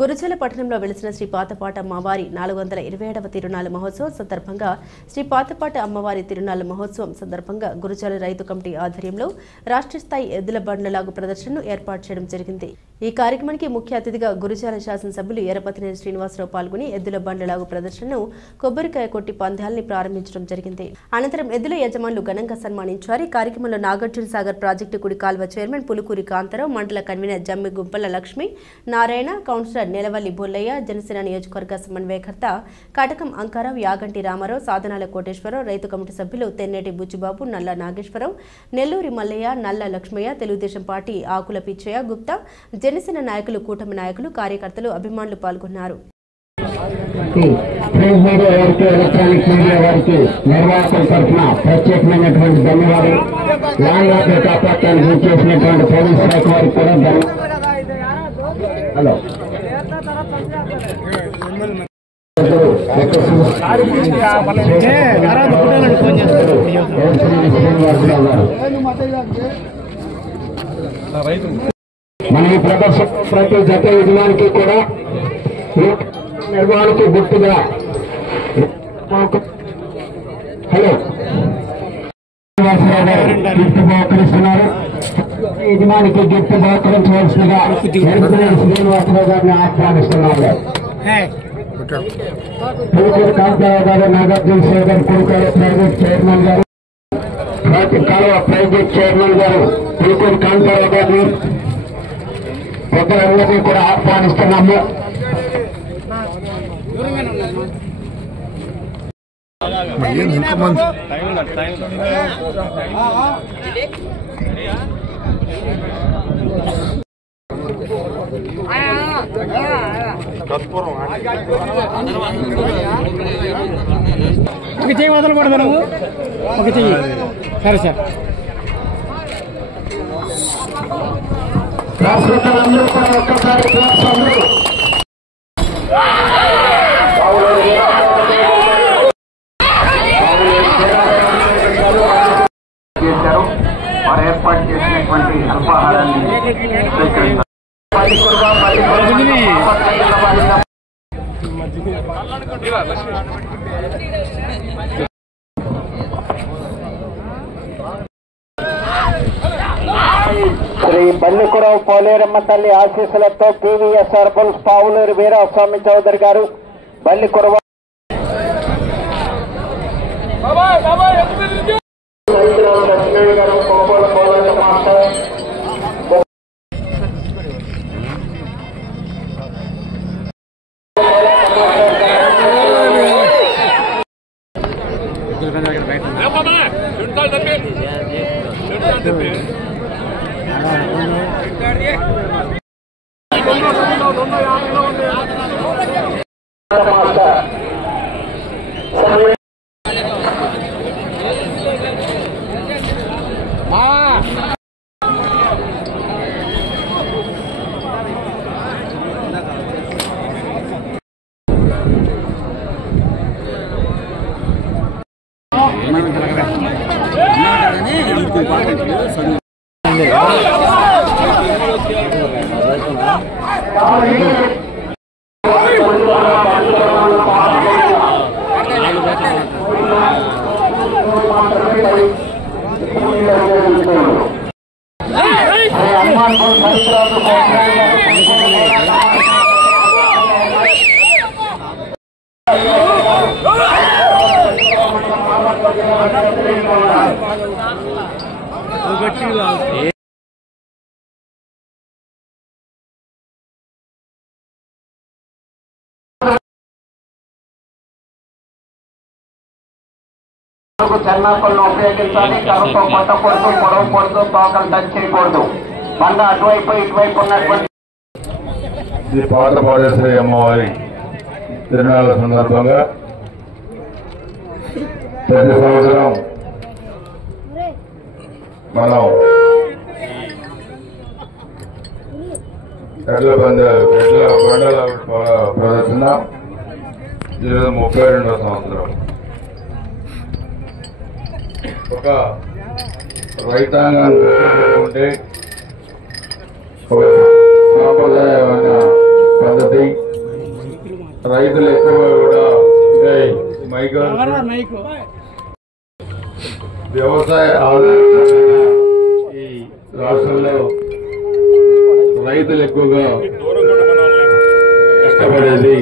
గురుజల పట్టణంలో వెలిసిన శ్రీ పాతపాట అమ్మవారి 427వ తిరునాళ్ల మహోత్సవం సందర్భంగా శ్రీ పాతపాట అమ్మవారి తిరునాళ్ల మహోత్సవం సందర్భంగా గురుజల రైతు కమిటీ ఆధ్వర్యంలో రాష్ట్ర స్థాయి ఎద్దుల బండ్లలాగు ప్రదర్శనను ఏర్పాటు చేయడం జరిగింది। ఈ కార్యక్రమానికి ముఖ్య అతిథిగా గురుజల శాసనసభ్యులు ఎర్రపతినేని శ్రీనివాసరావు పాల్గొని ఎద్దుల బండ్లలాగు ప్రదర్శనను కొబ్బరికాయ కొట్టి పందాలని ప్రారంభించడం జరిగింది। అనంతరం ఎద్దుల యజమానులు ఘనంగా సన్మానించారు। ఈ కార్యక్రమంలో నాగార్జున సాగర్ ప్రాజెక్టు కుడి కాల్వ చైర్మన్ పులుకూరి కాంతారావు, మండల కన్వీనర్ జమ్మి గుంపల లక్ష్మి నారాయణ, కౌన్సిలర్ నెలవల్లి బొల్లయ్య, జనసేన నియోజకవర్గ సమన్వయకర్త కటకం అంకారావు, యాగంటి రామారావు, సాధనాల కోటేశ్వరరావు, రైతు కమిటీ సభ్యులు తెన్నేటి బుచ్చిబాబు, నల్ల నాగేశ్వరరావు, నెల్లూరి మల్లయ్య, నల్ల లక్ష్మయ్య, తెలుగుదేశం పార్టీ ఆకుల పిచ్చయ్య గుప్తా, జనసేన నాయకులు, కూటమి నాయకులు, కార్యకర్తలు, అభిమానులు పాల్గొన్నారు। హలో మన ఈ ప్రదర్శన ప్రతి జత యజమానికి కూడా నిర్వహణకు గుర్తుగా హలో గిఫ్ట్ బహుకరిస్తున్నారు। యజమానికి గిఫ్ట్ బహుకరించవలసిందిగా శ్రీనివాసరావు గారిని ఆహ్వానిస్తున్నారు। పులుకూరు కాంతారావు గారు, నాగార్జున సాగర్ పులుకూరు ప్రైవేట్ చైర్మన్ గారు, కాలువ ప్రైవేట్ చైర్మన్ గారు పులుకూరు కాంతారావు గారిని పెద్దలందరినీ కూడా ఆహ్వానిస్తున్నాము। ఒక చెయ్యి వదలకూడదు నువ్వు, ఒక చెయ్యి సరే సార్। రాష్ట్రందరూ కూడా ఒక్కసారి చేశారు। వారు ఏర్పాటు చేసినటువంటి అల్పాహారాన్ని స్వీకరించారు। శ్రీ బల్లికురావు పోలేరమ్మ తల్లి ఆశీస్సులతో పీవీఎస్ఆర్ బుల్స్ పావులూరు వీరాస్వామి చౌదరి గారు బల్లికురవ చెన్నాకులను ఉపయోగించాలి। కరుతో కొట్టకూడదు, పొడవకూడదు, తోకలు టచ్ చేయకూడదు। బండ అటువైపు ఇటువైపు ఉన్నటువంటి శ్రీ పాతపాటేశ్వరి అమ్మవారి తిరునాళ్ల సందర్భంగా ప్రతి సంవత్సరం మనం ఎడ్ల బండల ప్రదర్శన ఈరోజు 32వ సంవత్సరం। ఒక రైతాంగాన్ని పెట్టుకుంటే ఒక సాంప్రదాయమైన పద్ధతి రైతులు ఎక్కువగా కూడా వ్యవసాయ ఆధారిత ఈ రాష్ట్రంలో రైతులు ఎక్కువగా కష్టపడేది.